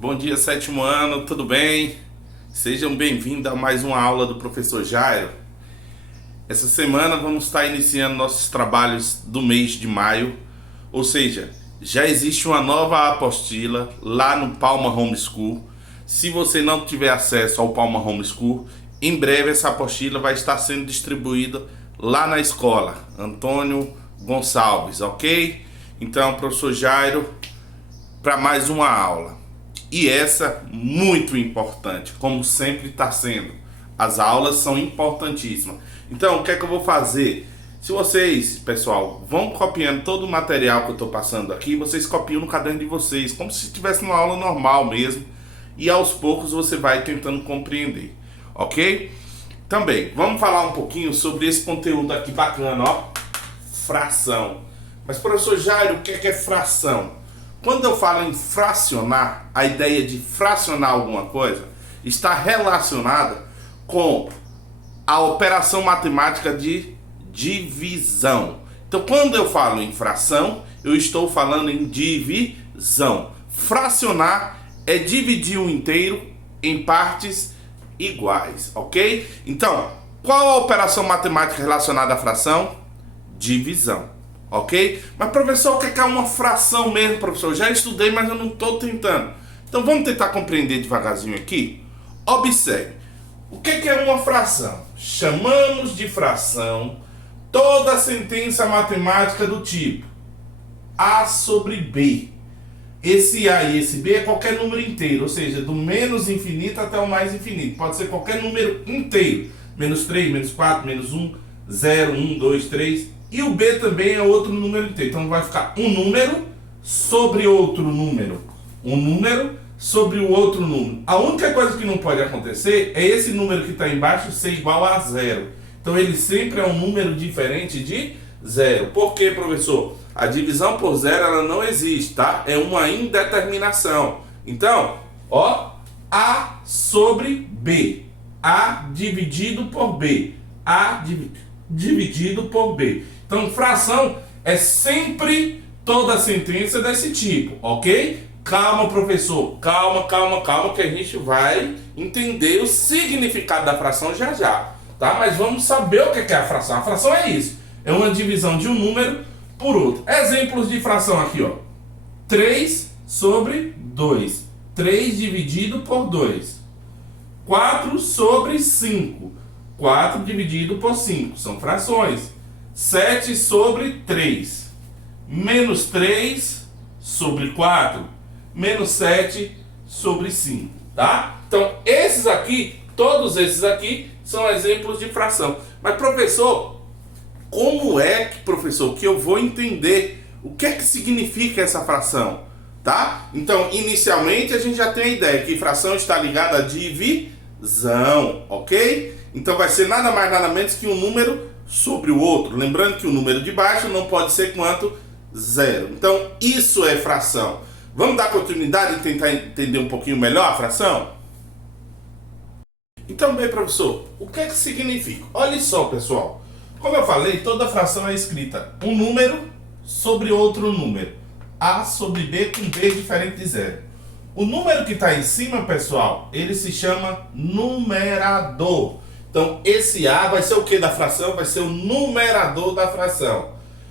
Bom dia, sétimo ano, tudo bem? Sejam bem-vindos a mais uma aula do professor Jairo. Essa semana vamos estar iniciando nossos trabalhos do mês de maio, ou seja, já existe uma nova apostila lá no Palma Homeschool. Se você não tiver acesso ao Palma Homeschool, em breve essa apostila vai estar sendo distribuída lá na escola Antônio Gonçalves, ok? Então, professor Jairo, para mais uma aula. E essa muito importante, como sempre está sendo. As aulas são importantíssimas. Então, o que é que eu vou fazer? Se vocês, pessoal, vão copiando todo o material que eu estou passando aqui, vocês copiam no caderno de vocês, como se estivesse numa aula normal mesmo. E aos poucos você vai tentando compreender, ok? Também, vamos falar um pouquinho sobre esse conteúdo aqui bacana, ó. Fração. Mas, professor Jairo, o que é fração? Quando eu falo em fracionar, a ideia de fracionar alguma coisa está relacionada com a operação matemática de divisão. Então, quando eu falo em fração, eu estou falando em divisão. Fracionar é dividir o inteiro em partes iguais, ok? Então, qual a operação matemática relacionada à fração? Divisão. Ok? Mas, professor, o que é uma fração mesmo, professor? Eu já estudei, mas eu não estou tentando. Então, vamos tentar compreender devagarzinho aqui? Observe. O que é uma fração? Chamamos de fração toda sentença matemática do tipo A sobre B. Esse A e esse B é qualquer número inteiro, ou seja, do menos infinito até o mais infinito. Pode ser qualquer número inteiro. Menos 3, menos 4, menos 1, 0, 1, 2, 3... E o B também é outro número inteiro. Então vai ficar um número sobre outro número. Um número sobre o outro número. A única coisa que não pode acontecer é esse número que está embaixo ser igual a zero. Então ele sempre é um número diferente de zero. Por quê, professor? A divisão por zero ela não existe, tá? É uma indeterminação. Então, ó, A sobre B. A dividido por B. A dividido por B. Então, fração é sempre toda sentença desse tipo, ok? Calma, professor, calma, que a gente vai entender o significado da fração já já, tá? Mas vamos saber o que é a fração. A fração é isso, é uma divisão de um número por outro. Exemplos de fração aqui, ó. 3 sobre 2. 3 dividido por 2. 4 sobre 5. 4 dividido por 5, são frações. 7 sobre 3. Menos 3 sobre 4. Menos 7 sobre 5, tá? Então, esses aqui, todos esses aqui, são exemplos de fração. Mas, professor, como é que, professor, que eu vou entender o que é que significa essa fração, tá? Então, inicialmente, a gente já tem a ideia que fração está ligada à divisão, ok? Então vai ser nada mais nada menos que um número sobre o outro. Lembrando que o número de baixo não pode ser quanto? Zero. Então isso é fração. Vamos dar continuidade e tentar entender um pouquinho melhor a fração? Então, bem, professor, o que é que significa? Olha só, pessoal. Como eu falei, toda fração é escrita um número sobre outro número. A sobre B com B diferente de zero. O número que está em cima, pessoal, ele se chama numerador. Então, esse A vai ser o que da fração? Vai ser o numerador da fração.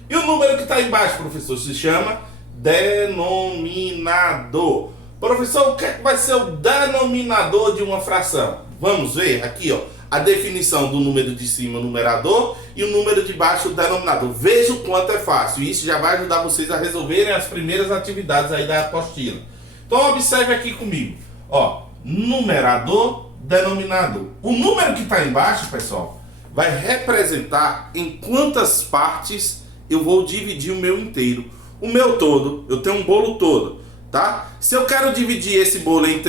E o número que está embaixo, professor, se chama denominador. Professor, o que vai ser o denominador de uma fração? Vamos ver aqui, ó, a definição do número de cima, o numerador, e o número de baixo, o denominador. Veja o quanto é fácil. Isso já vai ajudar vocês a resolverem as primeiras atividades aí da apostila. Então, observe aqui comigo. Ó, numerador, denominador. O número que está embaixo, pessoal, vai representar em quantas partes eu vou dividir o meu inteiro. O meu todo, eu tenho um bolo todo, tá? Se eu quero dividir esse bolo em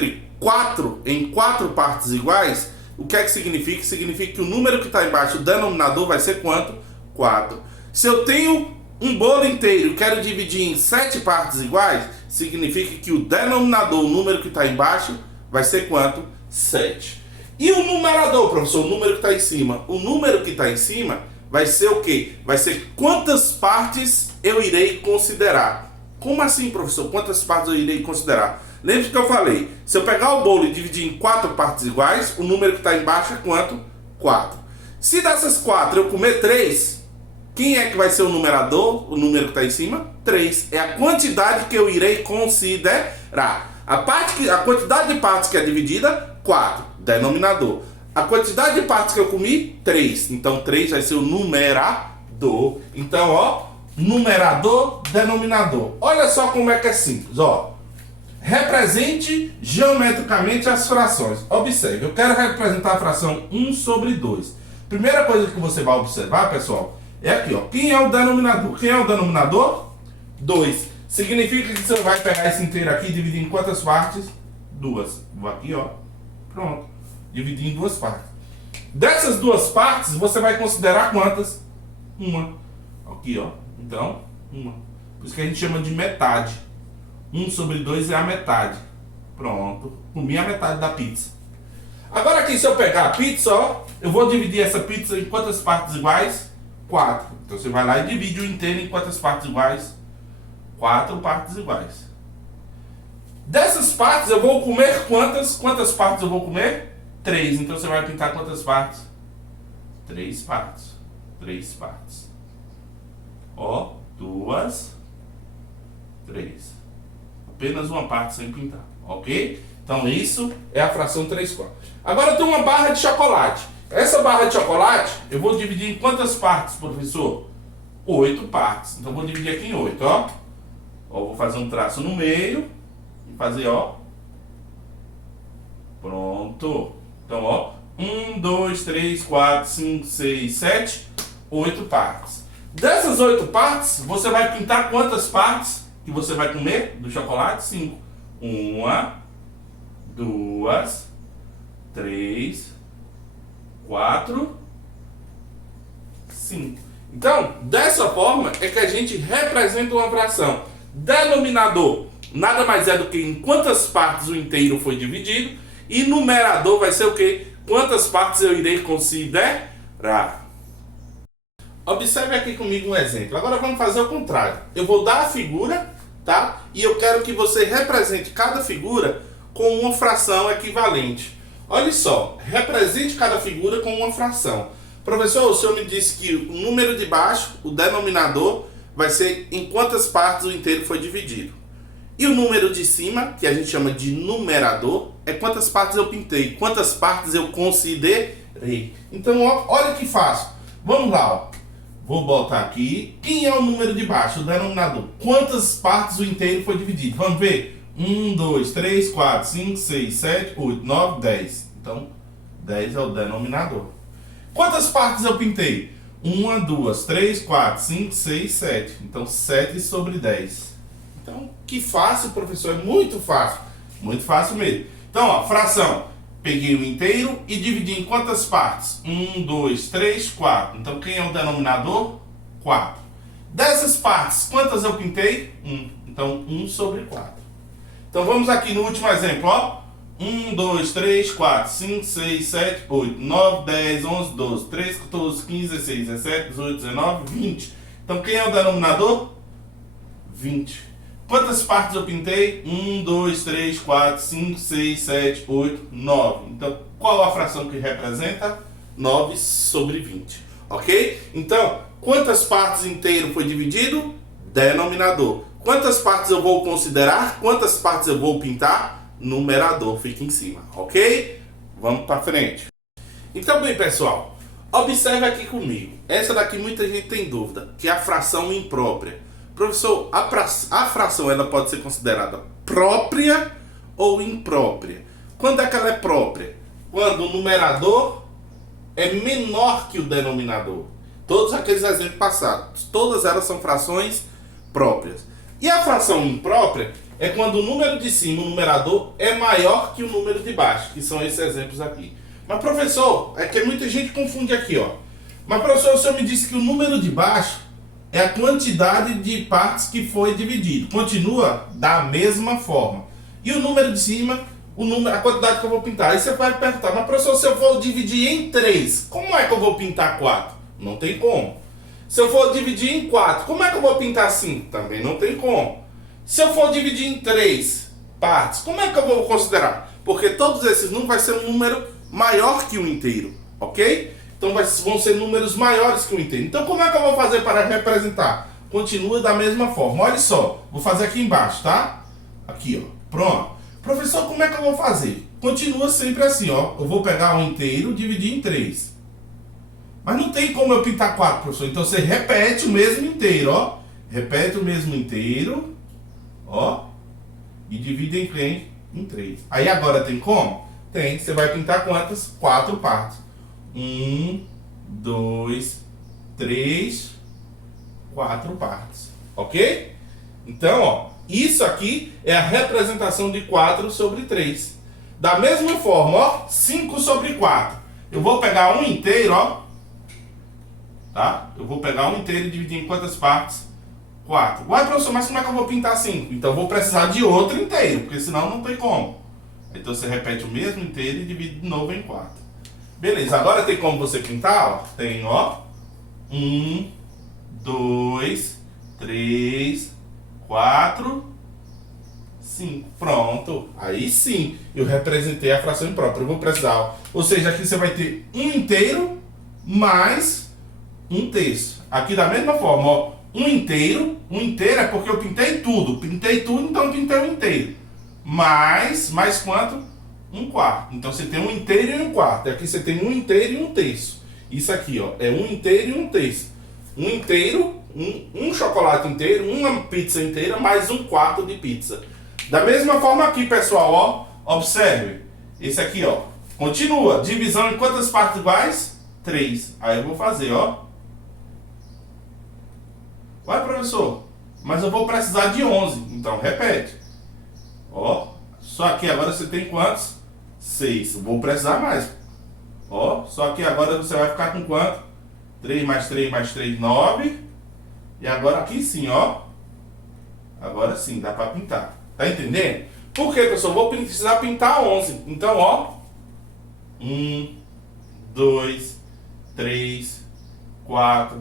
quatro partes iguais, o que é que significa? Significa que o número que está embaixo, o denominador, vai ser quanto? 4. Se eu tenho um bolo inteiro e quero dividir em 7 partes iguais, significa que o denominador, o número que está embaixo, vai ser quanto? 7. E o numerador, professor, o número que está em cima? O número que está em cima vai ser o quê? Vai ser quantas partes eu irei considerar. Como assim, professor? Quantas partes eu irei considerar? Lembre-se que eu falei, se eu pegar o bolo e dividir em 4 partes iguais, o número que está embaixo é quanto? 4. Se dessas 4 eu comer 3, quem é que vai ser o numerador? O número que está em cima? 3. É a quantidade que eu irei considerar. A quantidade de partes que é dividida, 4. Denominador. A quantidade de partes que eu comi, 3. Então 3 vai ser o numerador. Então, ó, numerador, denominador. Olha só como é que é simples, ó. Represente geometricamente as frações. Observe, eu quero representar a fração 1 sobre 2. Primeira coisa que você vai observar, pessoal, é aqui, ó. Quem é o denominador? Quem é o denominador? 2. Significa que você vai pegar esse inteiro aqui e dividir em quantas partes? 2. Vou aqui, ó. Pronto. Dividir em 2 partes. Dessas 2 partes, você vai considerar quantas? 1. Aqui, ó. Então, 1. Por isso que a gente chama de metade. 1 sobre 2 é a metade. Pronto. Comi a metade da pizza. Agora aqui, se eu pegar a pizza, ó, eu vou dividir essa pizza em quantas partes iguais? 4. Então você vai lá e divide o inteiro em quantas partes iguais? 4 partes iguais. Dessas partes eu vou comer quantas? Quantas partes eu vou comer? 3. Então você vai pintar quantas partes? 3 partes. 3 partes. Ó, 2, 3. Apenas uma parte sem pintar, ok? Então isso é a fração 3/4. Agora eu tenho uma barra de chocolate. Essa barra de chocolate eu vou dividir em quantas partes, professor? 8 partes. Então eu vou dividir aqui em 8, ó. Ó, vou fazer um traço no meio e fazer, ó. Pronto. Então, ó, 1, 2, 3, 4, 5, 6, 7, 8 partes. Dessas 8 partes, você vai pintar quantas partes que você vai comer do chocolate? 5. 1, 2, 3, 4, 5. Então, dessa forma é que a gente representa uma fração. Denominador nada mais é do que em quantas partes o inteiro foi dividido. E numerador vai ser o quê? Quantas partes eu irei considerar. Observe aqui comigo um exemplo. Agora vamos fazer o contrário. Eu vou dar a figura, tá? E eu quero que você represente cada figura com uma fração equivalente. Olha só, represente cada figura com uma fração. Professor, o senhor me disse que o número de baixo, o denominador, vai ser em quantas partes o inteiro foi dividido. E o número de cima, que a gente chama de numerador, é quantas partes eu pintei, quantas partes eu considerei. Então, ó, olha que fácil. Vamos lá, ó. Vou botar aqui. Quem é o número de baixo, o denominador? Quantas partes o inteiro foi dividido? Vamos ver. 1, 2, 3, 4, 5, 6, 7, 8, 9, 10. Então, 10 é o denominador. Quantas partes eu pintei? 1, 2, 3, 4, 5, 6, 7. Então, 7 sobre 10. Então, que fácil, professor. É muito fácil. Muito fácil mesmo. Então, ó, fração. Peguei o inteiro e dividi em quantas partes? 1, 2, 3, 4. Então, quem é o denominador? 4. Dessas partes, quantas eu pintei? 1. Então, 1 sobre 4. Então, vamos aqui no último exemplo, ó. 1, 2, 3, 4, 5, 6, 7, 8, 9, 10, 11, 12, 13, 14, 15, 16, 17, 18, 19, 20. Então, quem é o denominador? 20. Quantas partes eu pintei? 1, 2, 3, 4, 5, 6, 7, 8, 9. Então, qual a fração que representa? 9 sobre 20. Ok? Então, quantas partes inteiro foi dividido? Denominador. Quantas partes eu vou considerar? Quantas partes eu vou pintar? Numerador. Fica em cima. Ok? Vamos para frente. Então, bem, pessoal. Observe aqui comigo. Essa daqui muita gente tem dúvida, que é a fração imprópria. Professor, a fração ela pode ser considerada própria ou imprópria. Quando é que ela é própria? Quando o numerador é menor que o denominador. Todos aqueles exemplos passados, todas elas são frações próprias. E a fração imprópria é quando o número de cima, o numerador, é maior que o número de baixo, que são esses exemplos aqui. Mas, professor, é que muita gente confunde aqui, ó. Mas, professor, o senhor me disse que o número de baixo é a quantidade de partes que foi dividido. Continua da mesma forma. E o número de cima, a quantidade que eu vou pintar. Aí você vai perguntar, mas professor, se eu for dividir em 3, como é que eu vou pintar 4? Não tem como. Se eu for dividir em 4, como é que eu vou pintar 5? Também não tem como. Se eu for dividir em 3, partes. Como é que eu vou considerar? Porque todos esses números vai ser um número maior que um inteiro, ok? Então vão ser números maiores que um inteiro. Então como é que eu vou fazer para representar? Continua da mesma forma. Olha só, vou fazer aqui embaixo, tá? Aqui, ó. Pronto. Professor, como é que eu vou fazer? Continua sempre assim, ó. Eu vou pegar um inteiro e dividir em 3. Mas não tem como eu pintar 4, professor. Então você repete o mesmo inteiro, ó. Repete o mesmo inteiro, ó. E divide em 3. Aí agora tem como? Tem. Você vai pintar quantas? 4 partes. 1, 2, 3, 4 partes. Ok? Então, ó. Isso aqui é a representação de 4 sobre 3. Da mesma forma, ó. 5 sobre 4. Eu vou pegar um inteiro, ó. Tá? Eu vou pegar um inteiro e dividir em quantas partes? 4. Ué, professor, mas como é que eu vou pintar 5? Então eu vou precisar de outro inteiro, porque senão não tem como. Então você repete o mesmo inteiro e divide de novo em 4. Beleza, agora tem como você pintar? Ó. Tem, ó. 1, 2, 3, 4, 5. Pronto. Aí sim, eu representei a fração imprópria. Eu vou precisar, ó. Ou seja, aqui você vai ter um inteiro mais um terço. Aqui da mesma forma, ó, um inteiro é porque eu pintei tudo, então eu pintei um inteiro. Mais quanto? Um quarto. Então você tem um inteiro e um quarto. Aqui você tem um inteiro e um terço. Isso aqui, ó, é um inteiro e um terço. Um inteiro, um chocolate inteiro, uma pizza inteira, mais um quarto de pizza. Da mesma forma aqui, pessoal, ó, observe. Esse aqui, ó, continua. Divisão em quantas partes iguais? 3. Aí eu vou fazer, ó. Ué, professor, mas eu vou precisar de 11. Então, repete. Ó, só que agora você tem quantos? 6. Vou precisar mais. Ó, só que agora você vai ficar com quanto? 3 mais 3 mais 3, 9. E agora aqui sim, ó. Agora sim, dá pra pintar. Tá entendendo? Por quê, professor? Vou precisar pintar 11. Então, ó. 1, 2, 3, 4,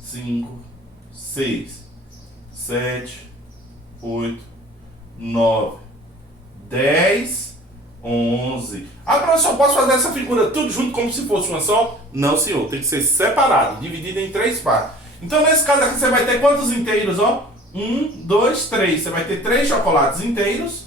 5, 6, 7, 8, 9, 10, 11. Ah, professor, posso fazer essa figura tudo junto como se fosse uma só? Não, senhor. Tem que ser separado, dividido em 3 partes. Então, nesse caso aqui, você vai ter quantos inteiros, ó? 1, 2, 3. Você vai ter 3 chocolates inteiros.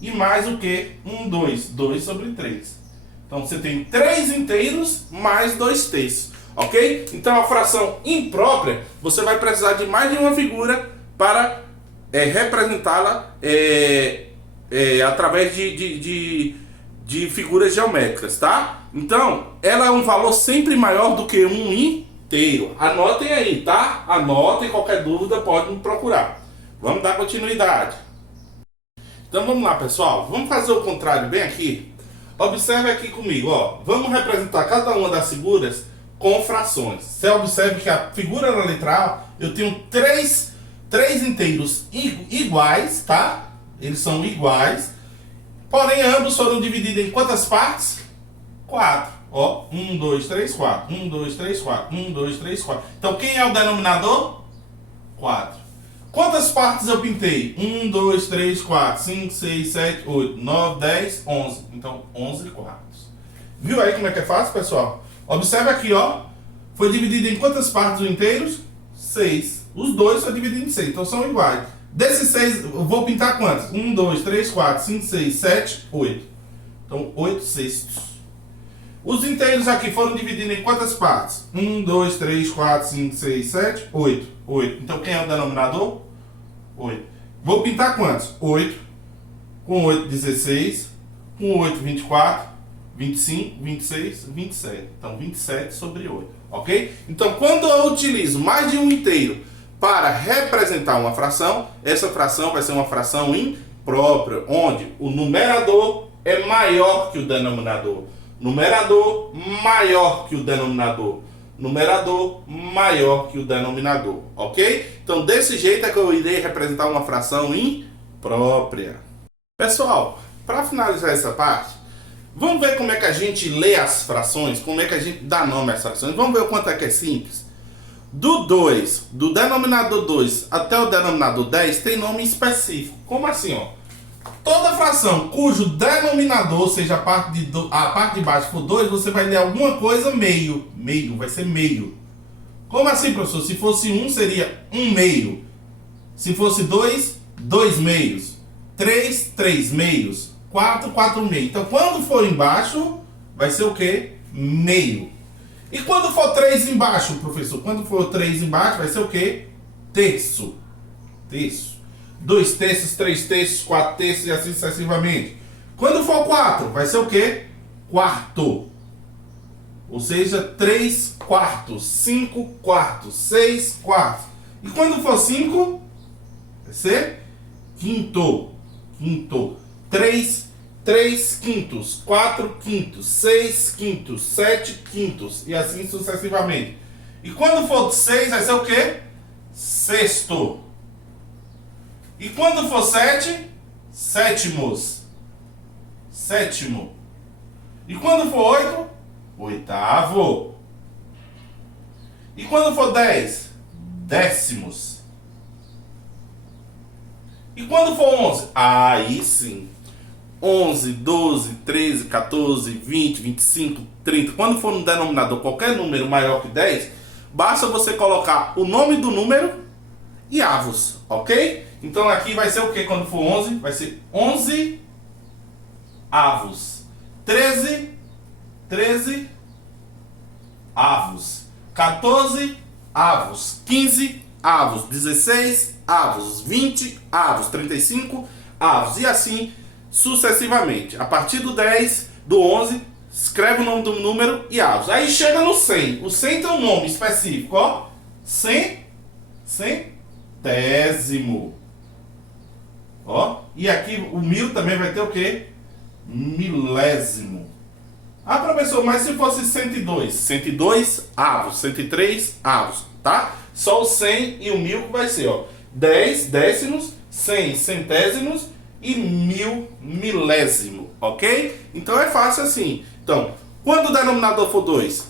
E mais o quê? 1, 2. 2 sobre 3. Então, você tem 3 inteiros mais 2 terços. Ok? Então a fração imprópria, você vai precisar de mais de uma figura para representá-la através de figuras geométricas, tá? Então, ela é um valor sempre maior do que um inteiro. Anotem aí, tá? Anotem, qualquer dúvida pode me procurar. Vamos dar continuidade. Então vamos lá, pessoal. Vamos fazer o contrário bem aqui. Observe aqui comigo, ó. Vamos representar cada uma das figuras com frações. Você observe que a figura na letra A, eu tenho três inteiros iguais, tá? Eles são iguais. Porém, ambos foram divididos em quantas partes? 4. Ó, 1, 2, 3, 4. 1, 2, 3, 4. 1, 2, 3, 4. Então, quem é o denominador? 4. Quantas partes eu pintei? 1, 2, 3, 4, 5, 6, 7, 8, 9, 10, 11. Então, 11 quartos. Viu aí como é que é fácil, pessoal? Observe aqui, ó. Foi dividido em quantas partes o inteiro? 6. Os dois são divididos em 6, então são iguais. Desses 6, eu vou pintar quantos? 1, 2, 3, 4, 5, 6, 7, 8. Então, 8 sextos. Os inteiros aqui foram divididos em quantas partes? 1, 2, 3, 4, 5, 6, 7, 8. 8. Então, quem é o denominador? 8. Vou pintar quantos? 8. Com 8, 16. Com 8, 24. 25, 26, 27. Então, 27 sobre 8. Ok? Então, quando eu utilizo mais de um inteiro para representar uma fração, essa fração vai ser uma fração imprópria, onde o numerador é maior que o denominador. Numerador maior que o denominador. Numerador maior que o denominador. Ok? Então, desse jeito é que eu irei representar uma fração imprópria. Pessoal, para finalizar essa parte, vamos ver como é que a gente lê as frações, como é que a gente dá nome às frações. Vamos ver o quanto é que é simples. Do 2, do denominador 2 até o denominador 10, tem nome específico. Como assim, ó? Toda fração cujo denominador, ou seja, a parte de baixo for 2, você vai ler alguma coisa meio. Meio, vai ser meio. Como assim, professor? Se fosse 1, seria 1 meio. Se fosse 2, 2 meios. 3, 3 meios. 4, 4 meios. Então, quando for embaixo, vai ser o quê? Meio. E quando for 3 embaixo, professor? Quando for 3 embaixo, vai ser o quê? Terço. Terço. 2 terços, 3 terços, 4 terços e assim sucessivamente. Quando for 4, vai ser o quê? Quarto. Ou seja, 3 quartos, 5 quartos, 6 quartos. E quando for 5, vai ser quinto. Quinto. 3 quintos, 4 quintos, 6 quintos, 7 quintos e assim sucessivamente. E quando for 6, vai ser o quê? Sexto. E quando for 7, sétimos. Sétimo. E quando for 8, oitavo. E quando for 10, décimos. E quando for 11, aí sim. 11, 12, 13, 14, 20, 25, 30. Quando for no denominador qualquer número maior que 10, basta você colocar o nome do número e avos, ok? Então aqui vai ser o que quando for 11? Vai ser 11 avos. 13 avos. 14 avos. 15 avos. 16 avos. 20 avos. 35 avos. E assim sucessivamente. A partir do 10, do 11, escreve o nome do número e avos. Aí chega no 100. O 100 tem um nome específico, ó. Centésimo. Ó. E aqui o 1000 também vai ter o quê? Milésimo. Ah, professor, mas se fosse 102? 102 avos. 103 avos, tá? Só o 100 e o 1000 vai ser, ó. 10 décimos, 100 centésimos e 1000 milésimo, ok? Então é fácil assim. Então, quando o denominador for 2,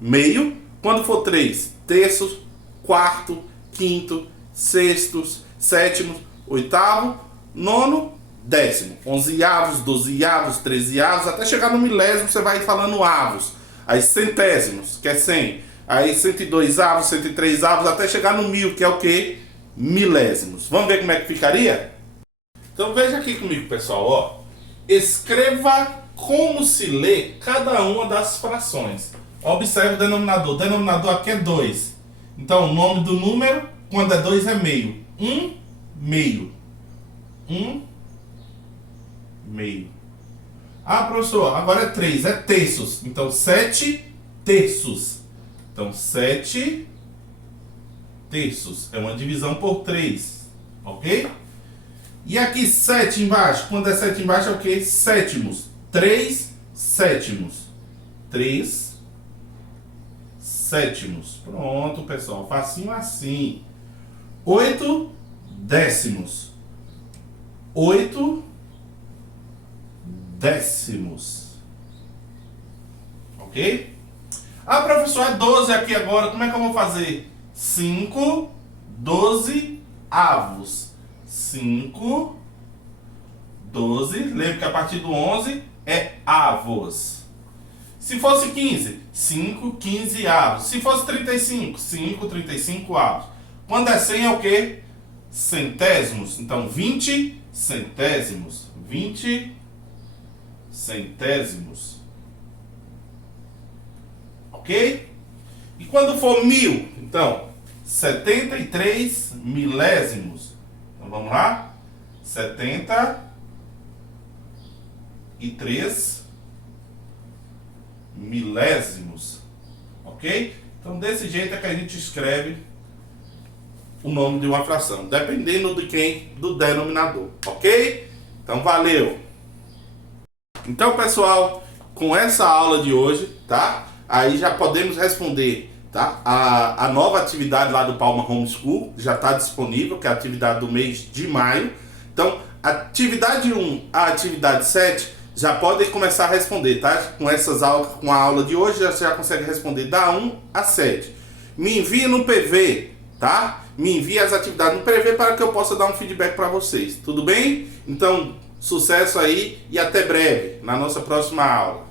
meio. Quando for 3, terços, quarto, quinto, sextos, sétimos, oitavo, nono, décimo. 11 avos, 12 avos, 13 avos, até chegar no milésimo você vai falando avos. Aí centésimos, que é 100. Aí 102 avos, 103 avos, até chegar no 1000, que é o quê? Milésimos. Vamos ver como é que ficaria? Então veja aqui comigo, pessoal, ó. Escreva como se lê cada uma das frações. Observe o denominador. O denominador aqui é 2. Então o nome do número, quando é 2 é meio. 1 meio. 1 meio. Ah, professor, agora é 3, é terços. Então 7 terços. Então 7 terços. É uma divisão por 3. Ok? E aqui 7 embaixo. Quando é 7 embaixo é o que? Sétimos. 3 sétimos. 3 sétimos. Pronto, pessoal. Facinho assim. 8 décimos. 8 décimos. Ok? Ah, professor, é 12 aqui agora. Como é que eu vou fazer? 5, 12 avos. 5, 12. Lembra que a partir do 11 é avos. Se fosse 15, 5, 15 avos. Se fosse 35, 5, 35 avos. Quando é 100 é o quê? Centésimos. Então 20 centésimos. 20 centésimos. Ok? E quando for 1000, então 73 milésimos. Então vamos lá? 73 milésimos. Ok? Então desse jeito é que a gente escreve o nome de uma fração, dependendo de quem, do denominador. Ok? Então valeu! Então, pessoal, com essa aula de hoje, tá? Aí já podemos responder, tá? A nova atividade lá do Palma Homeschool já está disponível, que é a atividade do mês de maio. Então, atividade 1 a atividade 7 já podem começar a responder, tá? Com essas aulas, com a aula de hoje, já consegue responder da 1 a 7. Me envie no PV, tá? Me envie as atividades no PV para que eu possa dar um feedback para vocês, tudo bem? Então, Sucesso aí e até breve na nossa próxima aula.